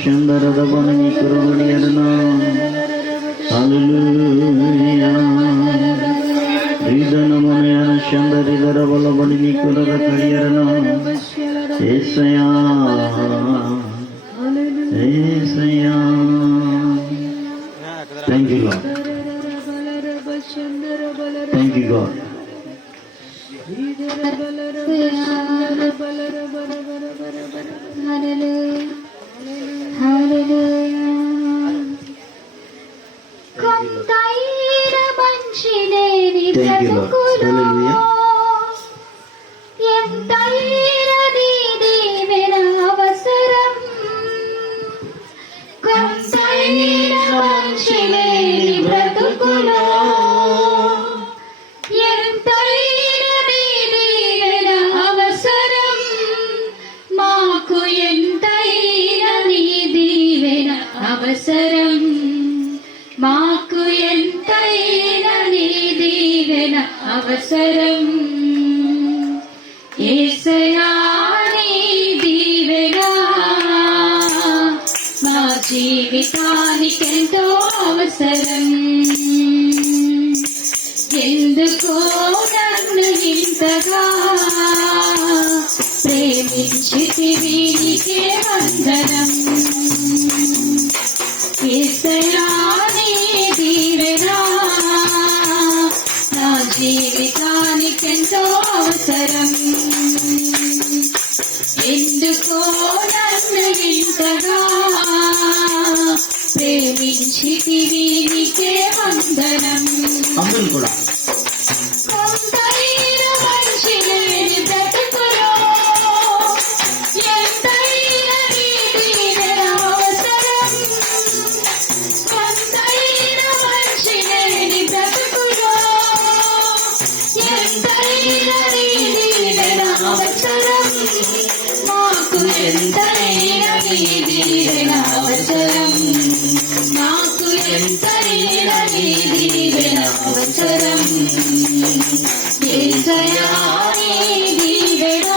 ಶಂದರದ ಬನಿ ಕುರುಗುಡಿಯರನ hallelujah ರಿದನ ಮನೆಯನ ಶಂದರಿದರ ಬಲ ಬನಿ ಕುರದ ಕಳಿಯರನ యేసయ్యా యేసయ్యా thank you lord thank you God అవసరం మాకు ఎంతైనా నీ దీవెన అవసరం యేసయ్యా నీ దీవెన మా జీవితానికెంతో అవసరం ఎందుకో నన్ను ఇంతగా ప్రేమించితివి నీకే వందనం యేసయ్యా నీ దీవెన నా జీవితానికెంతో అవసరం ఎందుకో నన్ను ఇంతగా ప్రేమించితివి నీకే వందనం అందరూ కూడా ఎంతైనా నీ దీవెన అవసరం మాకు ఎంతైనా నీ దీవెన అవసరం యేసయ్యా నీ దీవెన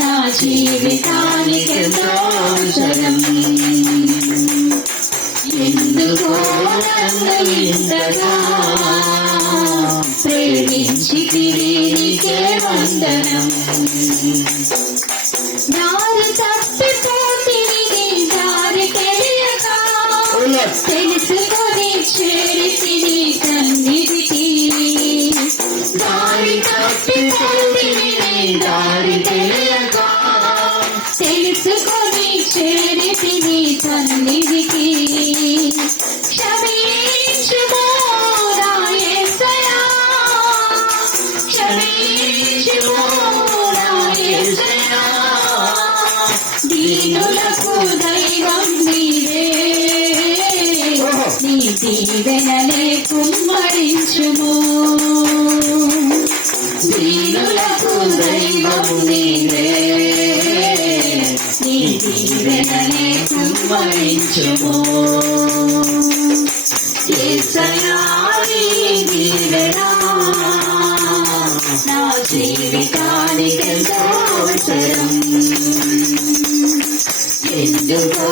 నా జీవితానికెంతో అవసరం ఎందుకో నన్ను ఇంతగా ప్రేమించితివి నీకే వందనం దారి తప్పిపోతిని దారి తెలియక తెలుసుకొని చేరితిని సన్నిధికి దారి తప్పిపోతిని దారి తెలియక తెలుసుకొని చేరితిని సన్నిధికి క్షమించుమో నా యేసయ్యా క్షమించుమో నా యేసయ్యా దీనులకు దైవం నీవే నీ దీవెనలే కుమ్మరించుము దీనులకు దైవం నీవే నీ దీవెనలే కుమ్మరించుము యేసయ్యా నీ దీవెన నా జీవితానికెంతో అవసరం ఎందుకో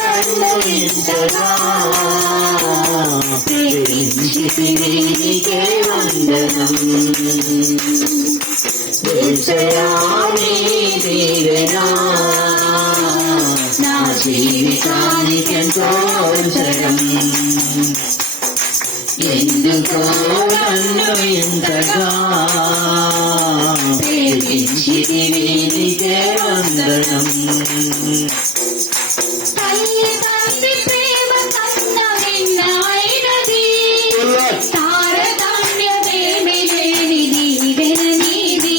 నన్ను ఇంతగా ప్రేమించితివి నీకే వందనం యేసయ్యా నీ దీవెన నా జీవితానికెంతో అవసరం ఎందుకో నన్ను ఇంతగా ప్రేమించితివి నీకే వందనం తల్లి తండ్రి ప్రేమ కన్నా నిన్నైనది తారతమ్యమేమి లేని దీవెన నీది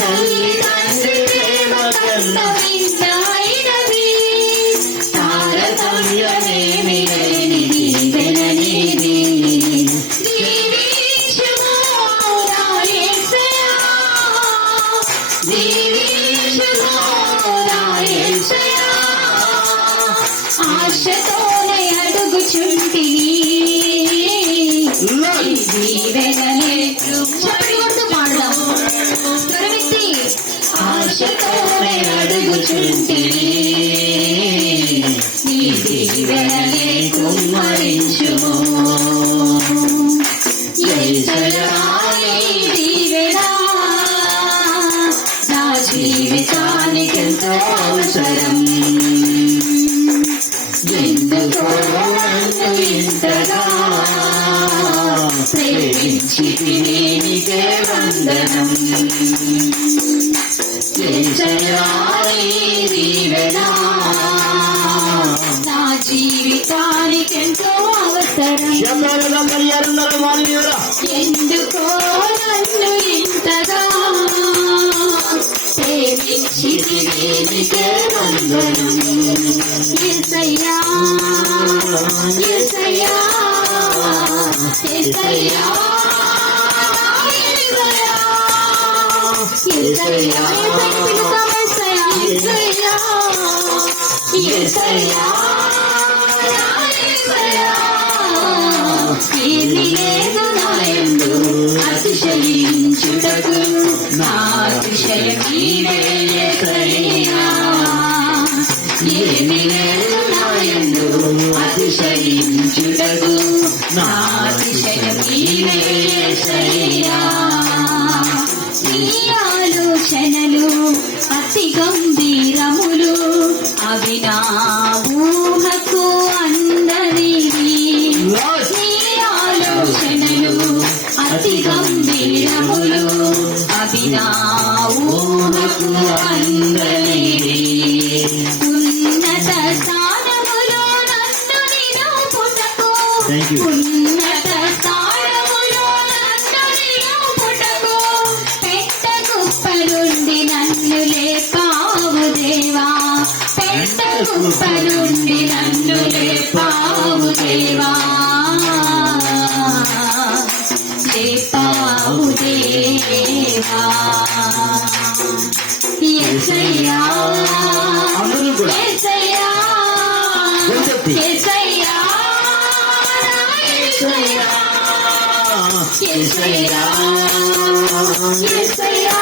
తల్లి తండ్రి ప్రేమ కన్నా నిన్నైనది తారతమ్యమేమి లేని దీవెన నీది దీవించుమో నా యేసయ్యా దీవించుమో నా యేసయ్యా ఆశతోనే అడుగుచుంటిని దీవెనలే చెప్పకూడదు పాడదాం స్వరమెత్తి ఆశతోనే అడుగుచుంటిని చుంటిని నీ దీవెనలే కుమ్మరించుము యేసయ్యా నీ దీవెన నా జీవితానికెంతో అవసరం ఎందుకో నన్ను ఇంతగా ప్రేమించితివి నీకే వందనం యేసయ్యా నీ దీవెన నా జీవితానికెంతో అవసరం ఎందుకో నన్ను ఇంతగా ప్రేమించితివి నీకే వందనం యేసయ్యా యేసయ్యా యేసయ్యా యేసయ్యా యేసయ్యా ఏమి లేదు నాయందు అతిశయించుటకు నా అతిశయం నీవే యేసయ్యా ఏమి లేదు నాయందు అతిశయించుటకు నా అతిశయం నీవే యేసయ్యా నీ ఆలోచనలు అతి గంభీరములు అవి నా ఊహకు అందనివి నీ ఆలోచనలు అతి గంభీరములు అవి నా ఊహకు అందనివి ఉన్నత స్థానములో నన్ను నిలుపుటకు ఉన్నత స్థానములో నన్ను నిలుపుటకు పెట్ట కుప్ప నుండి నన్ను లేపావు దేవా పెట్ట కుప్ప నుండి నన్ను లేపావు దేవా లేపావు దేవా యేసయ్యా యేసయ్యా యేసయ్యా యేసయ్యా యేసయ్యా యేసయ్యా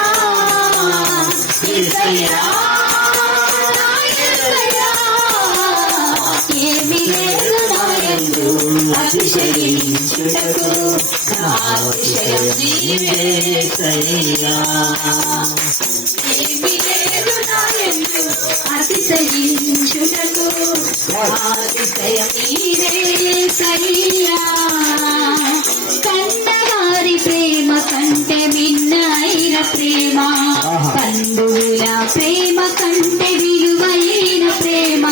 యేసయ్యా ఏమి లేదు నాయందు అతిశయించుటకు నా అతిశయం నీవే యేసయ్యా ఏమి లేదు నాయందు అతిశయించుటకు నా అతిశయం నీవే యేసయ్యా కన్నవారి ప్రేమ కంటే మిన్నైన ప్రేమ బంధువుల ప్రేమ కంటే విలువైన ప్రేమ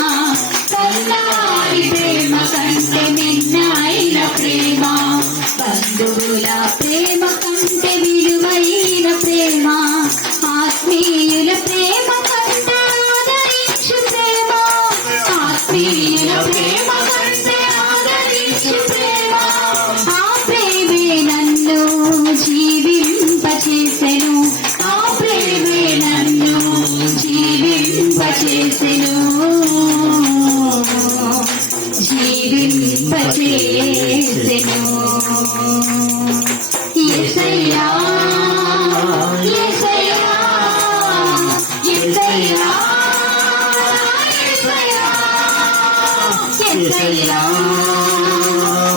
కన్నవారి ప్రేమ కంటే మిన్నైన ప్రేమ బంధువుల ప్రేమ కంటే విలువైన ప్రేమ ఆత్మీయుల ప్రేమ కంటే ఆదరించు ప్రేమ ఆత్మీయుల ప్రేమ కంటే ఆదరించు ప్రేమ ఆ ప్రేమే నన్ను జీవింపచేసెను ఆ ప్రేమే నన్ను జీవింపచేసెను జీవింపచేసెను యేసయ్యా యేసయ్యా యేసయ్యా యేసయ్యా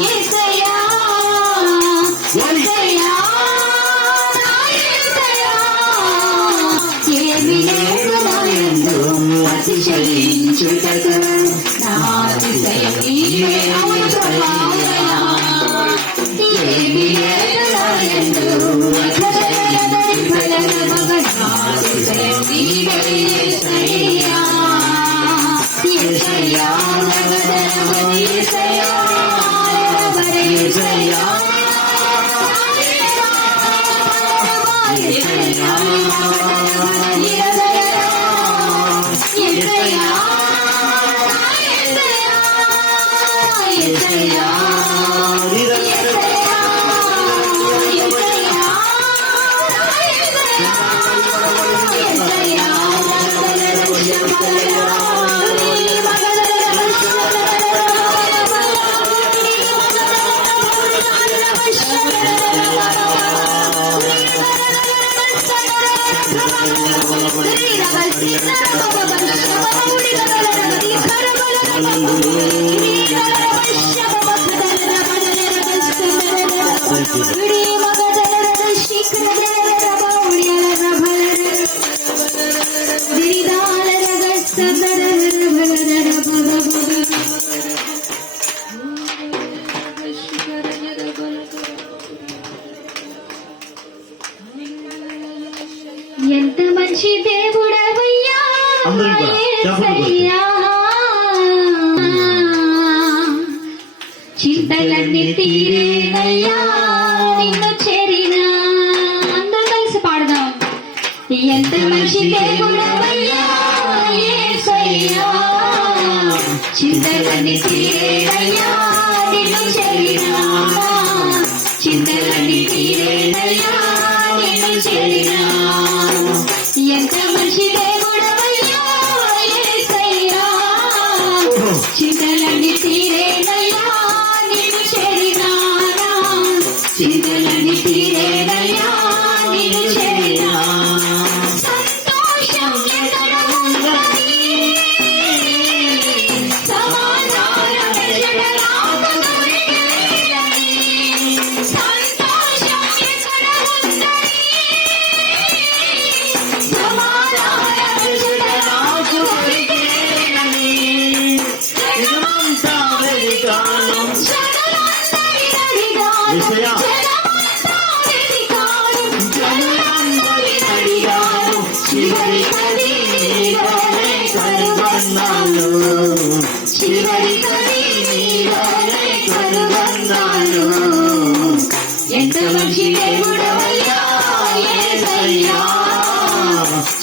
యేసయ్యా యేసయ్యా ఏమి లేదు నాయందు అతిశయించుటకు నా అతిశయం నీవే యేసయ్యా ఏమి లేదు నాయందు అతిశయం నీవే యేసయ్యా యేసయ్యా యేసయ్యా యేసయ్యా ఎంత మంచి దేవుడవయ్యా అందరం కూడా చప్పట్లు కొడతాం. యేసయ్యా. చింతలన్నీ తీరేనయ్యా నిన్ను చేరినా. అందరూ కలిసి పాడదాం. ఎంత మంచి దేవుడవయ్యా యేసయ్యా. చింతలన్నీ తీరేనయ్యా నిన్ను చేరినా. చింతలన్నీ తీరేనయ్యా నిన్ను చేరినా. ఎంత మంచి దేవుడవయ్యా యేసయ్యా. చింతలన్నీ తీరేనయ్యా నిన్ను చేరినారా. చింతలన్నీ తీరేనయ్యా నిన్ను చేరినా. సంతోషం ఎక్కడ ఉన్నది, సమాధానం ఎక్కడ నాకు దొరికేదని. సంతోషం ఎక్కడ ఉన్నది, సమాధానం ఎక్కడ నాకు దొరికేదని. జగమంతా వెలిగాను. జగమందరి అడిగాను, యేసయ్యా. జగమంతా వెతికాను, జగమందరి అడిగాను. చివరికది నీలోనే కనుగొన్నాను. చివరికది నీలోనే కనుగొన్నాను. ఎంత మంచి దేవుడవయ్యా యేసయ్యా.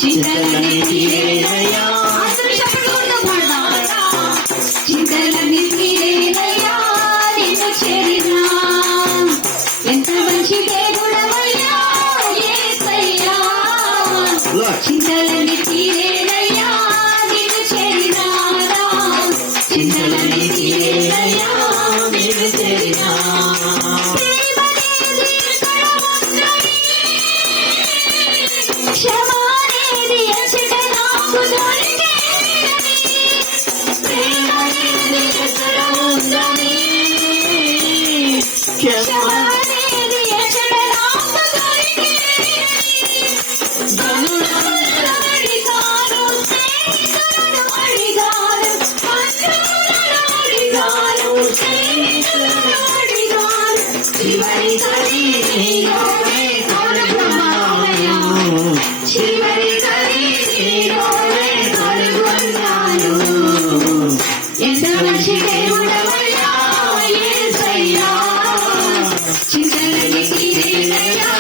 చింతలన్నీ తీరేనయ్యా. అందరూ చప్పట్లు పాడదాం. చింతలన్నీ తీరేనయ్యా నిన్ను చేరినా. ఎంత మంచి దేవుడవయ్యా యేసయ్యా. Lord. చింతలన్నీ తీరేనయ్యా నిన్ను చేరినారా. చింతలన్నీ తీరేనయ్యా నిన్ను చేరినా. క్షమానేది ఎచ్చట నాకు దొరికేదని. ప్రేమనేది ఎక్కడ ఉందని. క్షమానేది ఎచ్చట నాకు దొరికేదని. ధనులను అడిగాను, స్నేహితులను అడిగాను, బంధువులను అడిగాను, స్నేహితులను అడిగాను. చివరికది నీలోనే కనుగొన్నాను. చివరికది నీలోనే కనుగొన్నాను. ఎంత మంచి దేవుడవయ్యా యేసయ్యా. చింతలన్నీ తీరేనయ్యా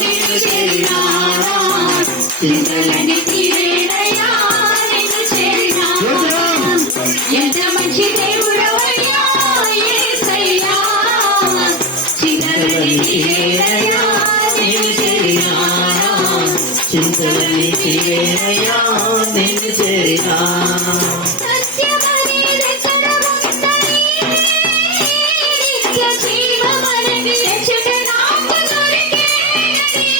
నిన్ను చేరినారా. చింతలన్నీ తీరేనయ్యా నిన్ను చేరినారా. ఎంత మంచి దేవుడవయ్యా యేసయ్యా. చింతలన్నీ తీరేనయ్యా నిన్ను చేరినారా. చింతలన్నీ తీరేనయ్యా నిన్ను చేరినా. సత్యమనేది ఎక్కడ ఉందని, నిత్య జీవమనేది ఎచ్చట నాకు దొరికేదని.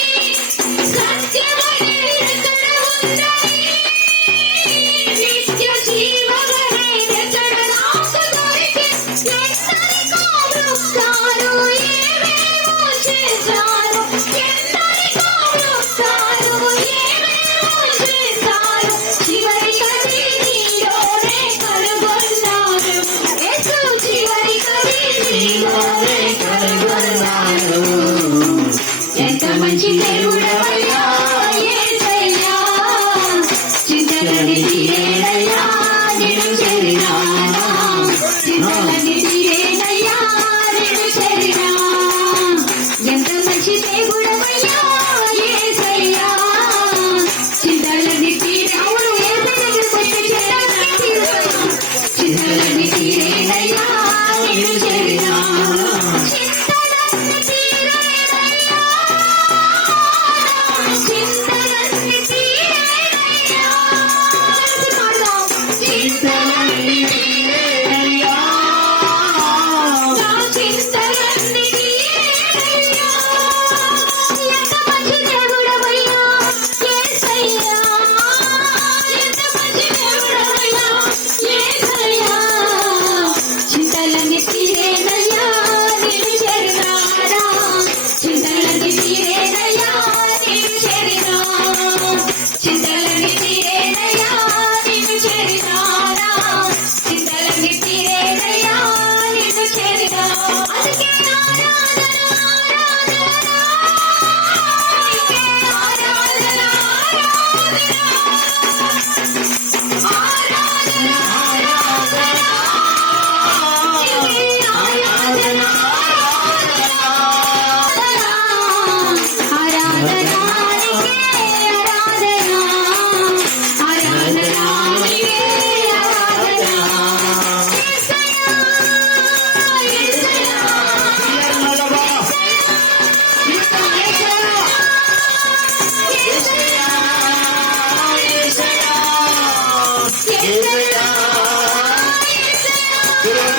సత్యమనేది ఎక్కడ ఉందని, నిత్య జీవమనేది ఎచ్చట నాకు దొరికేదని. ఎందరికో వృక్షాలు ఏవేవో చేశారు, ఎందరికో వృక్షాలు ఏవేవో చేశారు. చివరికది నీలోనే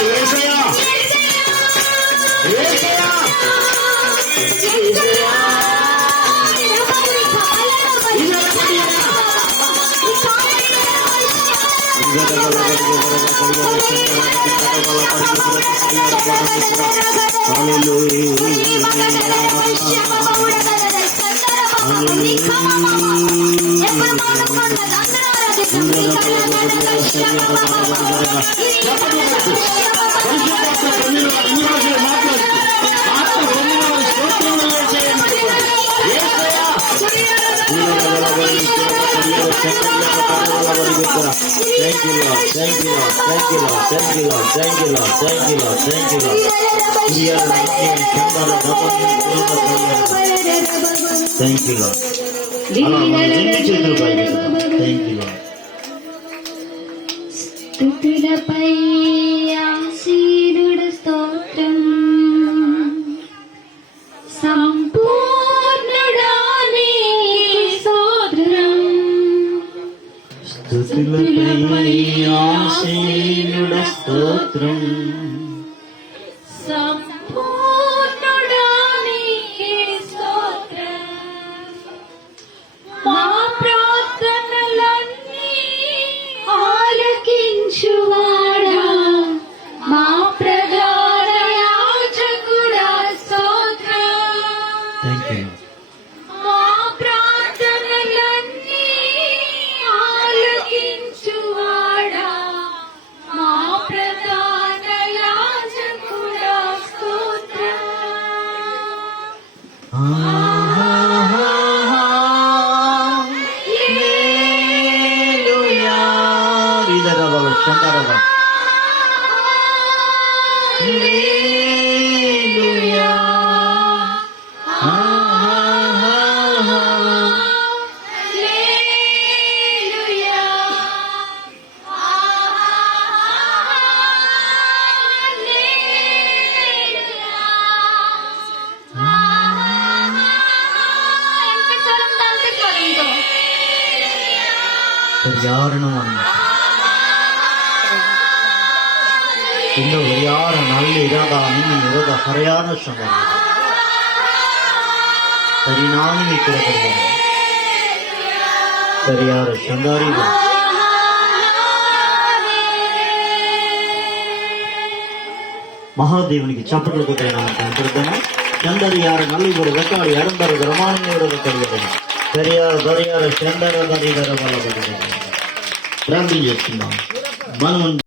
యేసయ్యా యేసయ్యా యేసయ్యా Thank you, Lord. Thank you, Lord. Thank you, Lord. Thank you, Lord. Thank you, Lord. Thank you, Lord. Thank you, Lord. Thank you, Lord. అలా మన రెండు చేతులు పైకెత్తుదాం. Thank you, Lord. స్తుతులపై ఆసీనుడ స్తోత్రం సంపూర్ణుడాని స్తోత్రం స్తుతులపై ఆసీనుడ స్తోత్రం సంపూర్ణుడాని స్తోత్రం మా ప్రార్థనలన్నీ ఆలకించువాడా మా ప్రధాన యాజకుడా స్తోత్రం థ్యాంక్ యూ మా ప్రార్థనలన్నీ ఆలకించువాడా మా ప్రధాన యాజకుడా స్తోత్రం హల్లెలూయా ఇదరవ శంకరవ హల్లెలూయా హల్లెలూయా പരിചാരണമാണ് ഇന്ന് ഒരുപാട് നല്ല ഇരാതാണ് ഇവരുടെ ഹരിയാന ശ്രമം പരിണാമി കിടക്കുന്നത് പരിയാറ് ശങ്കാരികൾ మహాదేవునికి చప్పట్లు కొట్టాను చందరియారు నలుగురు వెట్టాడి ఎడంబరు రమాణీయుడు కలిగారు దరియారు చందర దరి ధర వల్ల ప్రార్థన చేస్తున్నాం మనం